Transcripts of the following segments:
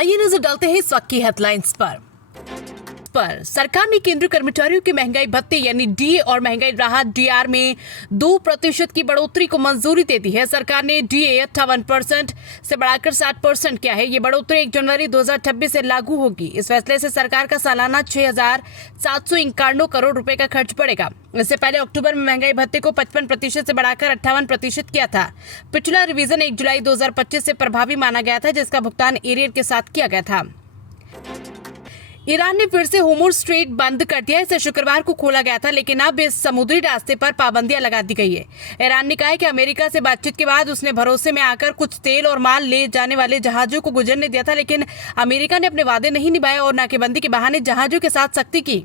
आइए नजर डालते हैं इस वक्त की हेडलाइंस पर सरकार ने केंद्रीय कर्मचारियों के महंगाई भत्ते यानी डीए और महंगाई राहत डीआर में 2% की बढ़ोतरी को मंजूरी दे दी है। सरकार ने डीए 58% से बढ़ाकर 60% किया है। ये बढ़ोतरी 1 जनवरी 2026 से लागू होगी। इस फैसले से सरकार का सालाना 6,751 करोड़ रुपए का खर्च पड़ेगा। इससे पहले अक्टूबर में महंगाई भत्ते को 55% से बढ़ाकर 58% किया था। पिछला रिवीजन 1 जुलाई 2025 से प्रभावी माना गया था, जिसका भुगतान एरियर के साथ किया गया था। ईरान ने फिर से होर्मुज़ स्ट्रेट बंद कर दिया। इसे शुक्रवार को खोला गया था, लेकिन अब इस समुद्री रास्ते पर पाबंदियां लगा दी गई है। ईरान ने कहा है कि अमेरिका से बातचीत के बाद उसने भरोसे में आकर कुछ तेल और माल ले जाने वाले जहाजों को गुजरने दिया था, लेकिन अमेरिका ने अपने वादे नहीं निभाए और नाकेबंदी के बहाने जहाजों के साथ सख्ती की।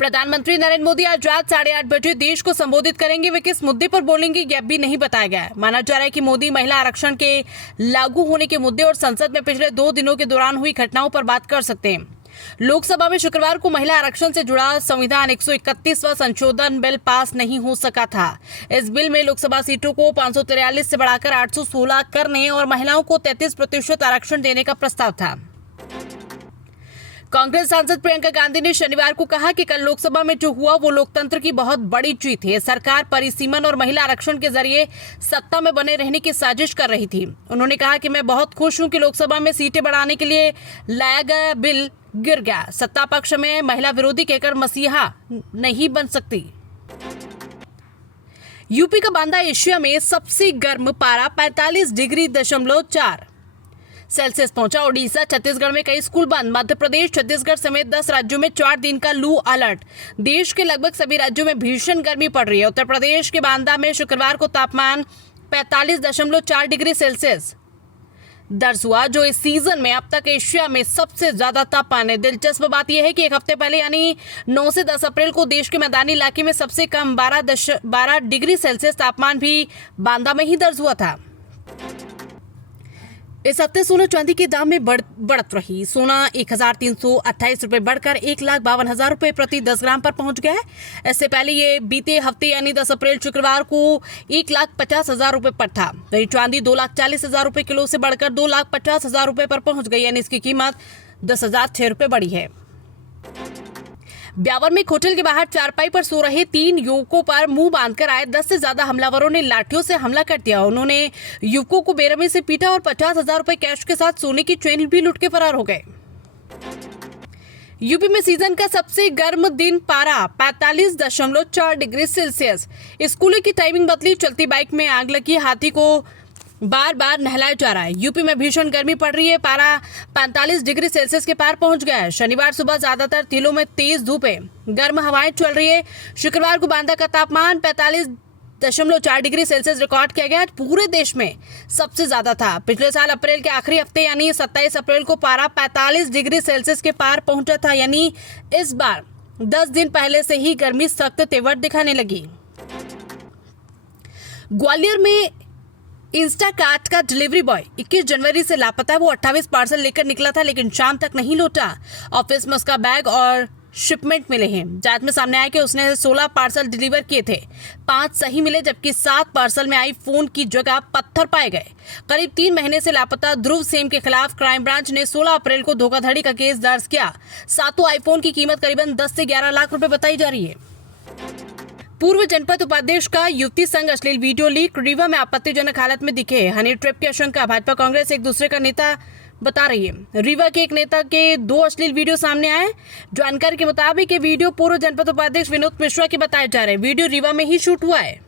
प्रधानमंत्री नरेंद्र मोदी आज रात 8:30 बजे देश को संबोधित करेंगे। वे किस मुद्दे पर बोलेंगे यह भी नहीं बताया गया है। माना जा रहा है कि मोदी महिला आरक्षण के लागू होने के मुद्दे और संसद में पिछले 2 दिनों के दौरान हुई घटनाओं पर बात कर सकते हैं। लोकसभा में शुक्रवार को महिला आरक्षण से जुड़ा संविधान 131वां संशोधन बिल पास नहीं हो सका था। इस बिल में लोकसभा सीटों को 543 से बढ़ाकर 816 करने और महिलाओं को 33% आरक्षण देने का प्रस्ताव था। कांग्रेस सांसद प्रियंका गांधी ने शनिवार को कहा कि कल लोकसभा में जो हुआ वो लोकतंत्र की बहुत बड़ी जीत है। सरकार परिसीमन और महिला आरक्षण के जरिए सत्ता में बने रहने की साजिश कर रही थी। उन्होंने कहा कि मैं बहुत खुश हूं कि लोकसभा में सीटें बढ़ाने के लिए लाया गया बिल गिर गया। सत्ता पक्ष में महिला विरोधी कहकर मसीहा नहीं बन सकती। यूपी का बांदा एशिया में सबसे गर्म पारा 45.4 सेल्सियस पहुंचा। ओडिशा छत्तीसगढ़ में कई स्कूल बंद। मध्य प्रदेश छत्तीसगढ़ समेत 10 राज्यों में 4 दिन का लू अलर्ट। देश के लगभग सभी राज्यों में भीषण गर्मी पड़ रही है। उत्तर प्रदेश के बांदा में शुक्रवार को तापमान 45.4 डिग्री सेल्सियस दर्ज हुआ, जो इस सीजन में अब तक एशिया में सबसे ज्यादा तापमान है। दिलचस्प बात यह है कि एक हफ्ते पहले यानी 9 से 10 अप्रैल को देश के मैदानी इलाके में सबसे कम 12 डिग्री सेल्सियस तापमान भी बांदा में ही दर्ज हुआ था। इस हफ्ते सोना चांदी के दाम में बढ़त रही। सोना 1,328 रुपए बढ़कर 1,52,000 रुपए प्रति 10 ग्राम पर पहुंच गया है। इससे पहले ये बीते हफ्ते यानी 10 अप्रैल शुक्रवार को 1,50,000 रुपए पर था। वही चांदी 2,40,000 रुपए किलो से बढ़कर 2,50,000 रुपए पर पहुंच गई, यानी इसकी कीमत 10,006 रुपए बढ़ी है। ब्यावर में एक होटल के बाहर चारपाई पर सो रहे 3 युवकों पर मुंह बांधकर आए 10 से ज्यादा हमलावरों ने लाठियों से हमला कर दिया। उन्होंने युवकों को बेरहमी से पीटा और 50,000 रुपए कैश के साथ सोने की चेन भी लूट के फरार हो गए। यूपी में सीजन का सबसे गर्म दिन पारा 45.4 डिग्री सेल्सियस। स्कूलों की टाइमिंग बदली, चलती बाइक में आग लगी, हाथी को बार बार नहलाया जा रहा है। यूपी में भीषण गर्मी पड़ रही है। पारा 45 डिग्री सेल्सियस के पार पहुंच गया है। शनिवार सुबह ज्यादातर जिलों में तेज धूप है, गर्म हवाएं चल रही है। शुक्रवार को बांदा का तापमान 45.4 डिग्री सेल्सियस रिकॉर्ड किया गया। पूरे देश में सबसे ज्यादा था। पिछले साल अप्रैल के आखिरी हफ्ते यानी 27 अप्रैल को पारा 45 डिग्री सेल्सियस के पार पहुंचा था, यानी इस बार 10 दिन पहले से ही गर्मी सख्त तेवर दिखाने लगी। ग्वालियर में इंस्टाकार्ट का डिलीवरी बॉय 21 जनवरी से लापता है। वो 28 पार्सल लेकर निकला था, लेकिन शाम तक नहीं लौटा। ऑफिस में उसका बैग और शिपमेंट मिले हैं। जांच में सामने आया कि उसने 16 पार्सल डिलीवर किए थे। 5 सही मिले, जबकि 7 पार्सल में आईफोन की जगह पत्थर पाए गए। करीब 3 महीने से लापता ध्रुव सेम के खिलाफ क्राइम ब्रांच ने 16 अप्रैल को धोखाधड़ी का केस दर्ज किया। 7 आईफोन की कीमत करीबन 10 से 11 लाख रुपए बताई जा रही है। पूर्व जनपद उपाध्यक्ष का युवती संग अश्लील वीडियो लीक। रीवा में आपत्तिजनक हालत में दिखे हनी ट्रैप की आशंका। भाजपा कांग्रेस एक दूसरे का नेता बता रही है। रीवा के एक नेता के 2 अश्लील वीडियो सामने आए। जानकारी के मुताबिक ये वीडियो पूर्व जनपद उपाध्यक्ष विनोद मिश्रा के बताए जा रहे हैं। वीडियो रीवा में ही शूट हुआ है।